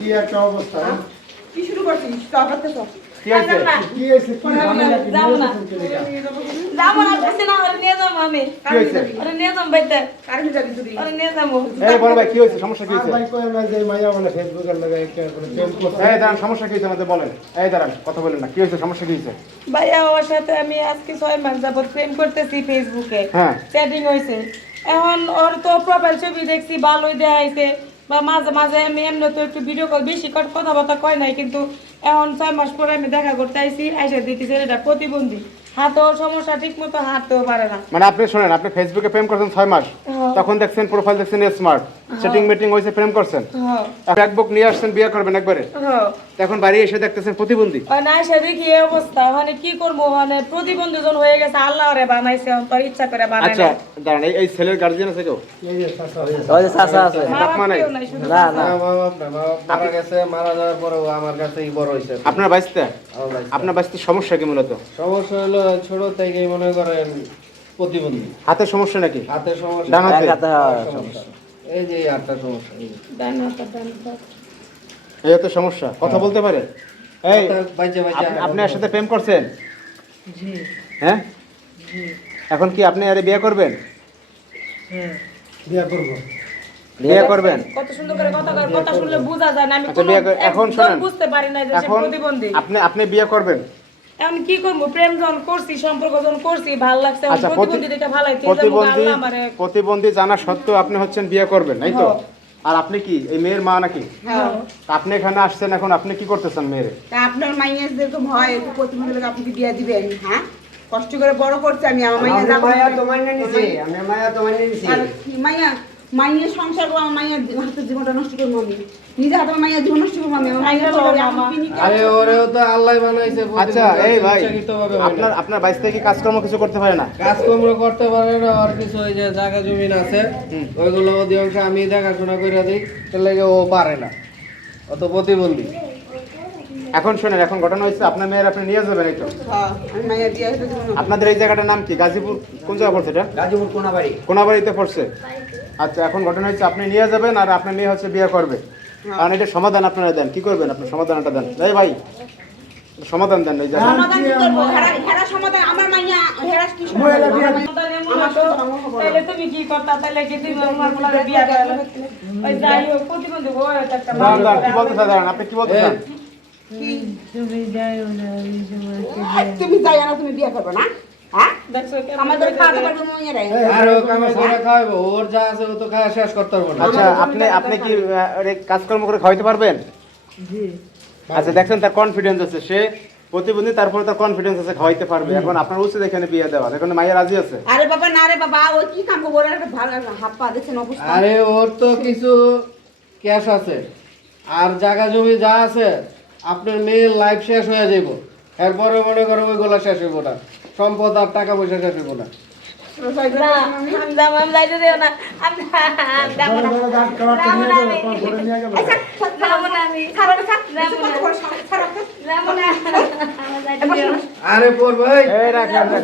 কি একটা অবস্থা কি শুরু করছিস সব করতে সব কি হইছে কি হইছে কি ঝামেলা কি যাবো না যাবো না বসে না ওরে নিয়ে যাবো আমি কি হইছে ওরে নিয়ে যাবো বাইতে কারেন্ট যাবি তুই ওরে নিয়ে যাবো এই বড় ভাই কি হইছে সমস্যা কি হইছে ভাই কই না যে মাইয়া মানে ফেসবুকের লাগা একটা করে প্রেম করছে এই দাঁড়ান সমস্যা কি হইছে আমাদের বলেন এই দাঁড়ান কথা বলেন না কি হইছে সমস্যা কি হইছে ভাইয়া ওর সাথে আমি আজকে 6 মাস যাবত প্রেম করতেছি ফেসবুকে হ্যাঁ চ্যাটিং হইছে এখন ওর তো প্রোফাইল ছবি দেখছি ভালোই দেখাইছে বা মাঝে মাঝে আমি এমনি তো একটু ভিডিও কল বেশি কথাবার্তা কয় নাই কিন্তু এখন 6 মাস পরে আমি দেখা করতে আইছি আইসা দেখি ছেলেটা প্রতিবন্ধী হাতেও সমস্যা ঠিক মতো হাঁটতেও পারে না মানে আপনি শুনেন আপনি ফেসবুকে প্রেম করছেন 6 মাস তখন দেখছেন প্রোফাইল দেখছেন স্মার্ট সেটিং মিটিং হইছে প্রেম করছেন এক বুক নিয়ে আসছেন বিয়ে করবেন একবারে এখন বাড়ি এসে দেখতেছেন প্রতিবন্ধী না এসে দেখি এই অবস্থা মানে কি করবো মানে প্রতিবন্ধী জন হয়ে গেছে আল্লাহ রে বানাইছে তোর ইচ্ছা করে বানাই আচ্ছা দাঁড়ান এই ছেলের গার্জিয়ান আছে কেউ এই যে চাচা হইছে ওই যে চাচা আছে বাপ-মা নাই? না না মারা গেছে মারা যাওয়ার পরে ও আমার কাছেই বড় হইছে আপনার বাইসতে আপনার বাইসতে সমস্যা কি মূলত সমস্যা হলো ছোট থেকেই মনে করেন প্রতিবন্ধী হাতের সমস্যা নাকি হাতের সমস্যা ডান হাতে? এক হাতে সমস্যা এই যে হাতটা সমস্যা এই যে। এই তো সমস্যা কথা বলতে পারে এই বাইচে বাইচে আপনি এর সাথে প্রেম করছেন হ্যাঁ এখন কি আপনি আরে বিয়ে করবেন বিয়া করব বিয়ে করবেন কত সুন্দর করে কথা শুনলে বোঝা যায় না আমি আচ্ছা, কোনো বিয়ে করে- এখন একদম শোনেন। বুঝতে পারি না যে সে এখন প্রতিবন্ধী আপনি বিয়ে করবেন এখন কি করবো প্রেম যখন করছি সম্পর্ক যখন করছি ভালো লাগছে এখন আচ্ছা প্রতিবন্ধী দেখে ভালো লাগছে প্রতিবন্ধী আল্লাহ আমারে প্রতিবন্ধী জানা সত্ত্বেও আপনি হচ্ছেন বিয়ে করবেন তাই তো হ্যাঁ। আর আপনি কি এই মেয়ের মা নাকি হ্যাঁ তা আপনি এখানে আসছেন এখন আপনি কি করতেছেন মেয়েরে তা আপনার মাইয়ের যেরকম হয় একটু প্রতিবন্ধী লোক আপনি কি বিয়ে দিবেন হ্যাঁ কষ্ট করে বড় করছে আমি আমার মাইয়া যাবো মায়া তো মাইনে নিছি আমি মায়া তো মাইনে নিছি আর কি মাইয়া মাইয়ের সংসার করবো আমার মাইয়ের হাতের জীবনটা নষ্ট করবো আমি নিজে হাতে আমার মাইয়ের জীবন নষ্ট করবো আমি আমার মাইয়ের আইনা বলে তো আমি মামা। পিনিকে আরে ওরেও তো আল্লাহ বানাইছে আচ্ছা এই ভাই ইচ্ছাকৃতভাবে হয় না। আপনার বাইশ থেকে কাজকর্ম কিছু করতে পারে না কাজকর্ম করতে পারে না আর কিছু ওই যে জায়গা জমিন আছে ওইগুলো অধিকাংশ আমি দেখাশোনা করে দিই তার লাগে ও পারে না অত প্রতিবন্ধী এখন শোনেন এখন ঘটনা হচ্ছে আপনার মেয়ের আপনি নিয়ে যাবেন এই তো হ্যাঁ আমি মাইয়ের বিয়ে হতে জীবন আপনাদের এই জায়গাটার নাম কি গাজীপুর কোন জায়গা পড়ছে এটা গাজীপুর কোনাবাড়ি কোনাবাড়িতে পড়ছে আচ্ছা এখন ঘটনা হচ্ছে আপনি নিয়ে যাবেন আর আপনার মেয়ে হচ্ছে বিয়ে করবে কারণ এটা সমাধান আপনারা দেন কি করবেন আপনার সমাধানটা দেন এই ভাই সমাধান দেন এই জায়গা সমাধান কি করবো হেরা সমাধান আমার মাইয়া হেরা কি সমাধান আমার মাইয়া- সন্তান এমন হতো, তাহলে তুমি কি করতা তাহলে কি তুমি আমার বলারে বিয়া করলে ওই যাই হোক প্রতিবন্ধী হয়ে তো একটা দাঁড়ান, দাঁড়ান, কি বলতে চান দাঁড়ান, আপনি কি বলতে চান তুমি যাই না তুমি বিয়ে করবে না হ্যাঁ দেখছো কেমন আমাদের খাওয়াতে পারবে মাইয়ারাই আর ও কামে করে খাওয়াবো ওর যা আছে ও তো খাওয়া শেষ করতে পারবো না আচ্ছা আপনি কি কাজকর্ম করে খাওয়াইতে পারবেন আচ্ছা দেখছেন তার কনফিডেন্স আছে সে প্রতিবন্ধী তারপরে তার কনফিডেন্স আছে খাওয়াইতে পারবে এখন আপনার উচিত এখানে বিয়ে দেওয়া এখন মাইয়া রাজি আছে আরে বাবা না রে বাবা ওই কি কাম করবো ওরা একটা ভালো হাত পা দেখছেন অবস্থা আরে ওর তো কিছু ক্যাশ আছে আর জায়গা জমি যা আছে আপনার মেয়ের লাইফ শেষ হয়ে যাইব এরপরে মনে করো ওইগুলো শেষ হইব না সম্পদ আর টাকা পয়সা শেষ হইব না না আমি যাবো আমি যাইতে দিও না আমি যাবো না যাবো না আমি যাবো না আমি যাবো না যাবো না আমার যাইতে দিও না আরে পর ভাই এই রাখ রাখ, রাখ।